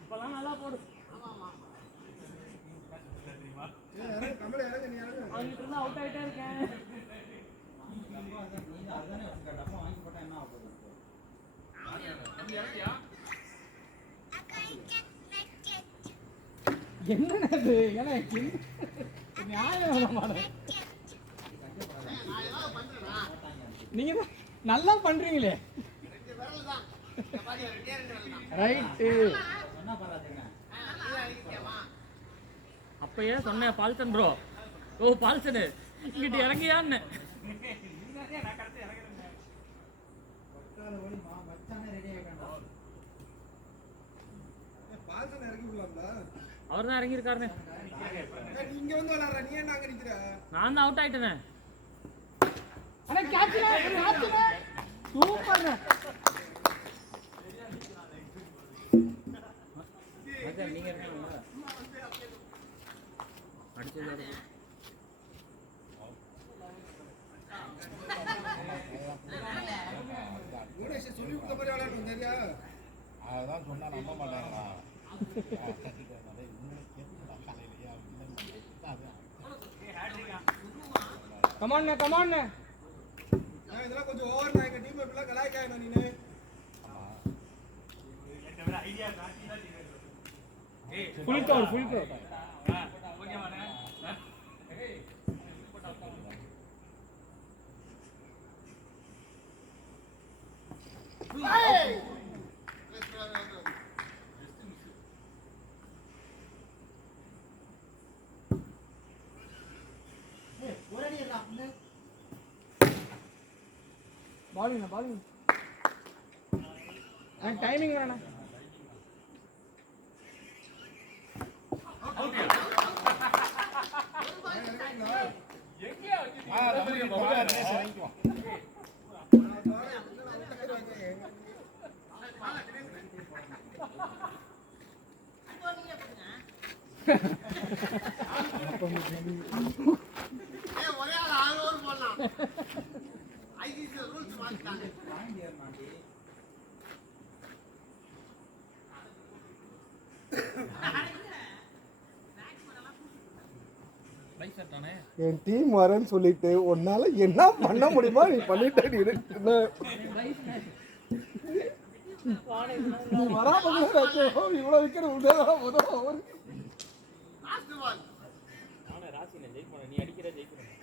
இப்பெல்லாம் நல்லா போடு. அவங்கிட்ட இருந்து அவுட் ஆயிட்டே இருக்கேன். என்னது நீங்க நல்லா பண்றீங்களே. ரைட்டு. அப்பயே சொன்னேன் பால்சன் ப்ரோ. ஓ பால்சனு இங்கிட்டு இறங்கியான்னு. அவர் தான் இறங்கி இருக்காருன்னு. நான் தான் அவுட் ஆயிட்டேனே. சூப்பர். நீங்க அடிச்சது சொல்லி கொடுத்த மாதிரி விளையாடணும் தெரியா? அதான் சொன்னா நம்ப மாட்டாங்களா? Come on come on. இதெல்லாம் கொஞ்சம் ஓவர் தான். எங்க டீம் எப்படிலாம் கலாய்க்காயணும் நீனு. Full cover full cover. Bowling bowling. Timing வேணா. ஒரே ஆள் 6 ஓவர் போடலாம். ஐசிசி ரூல்ஸ் மாத்திட்டாங்க. என் டீம் வரேன்னு சொல்லிட்டு உன்னால என்ன பண்ண முடியுமா நீ பண்ணிட்டு இவ்வளவு விக்கெட் உதவும். நீ அடிக்கிற ஜெயிக்கிறேன்.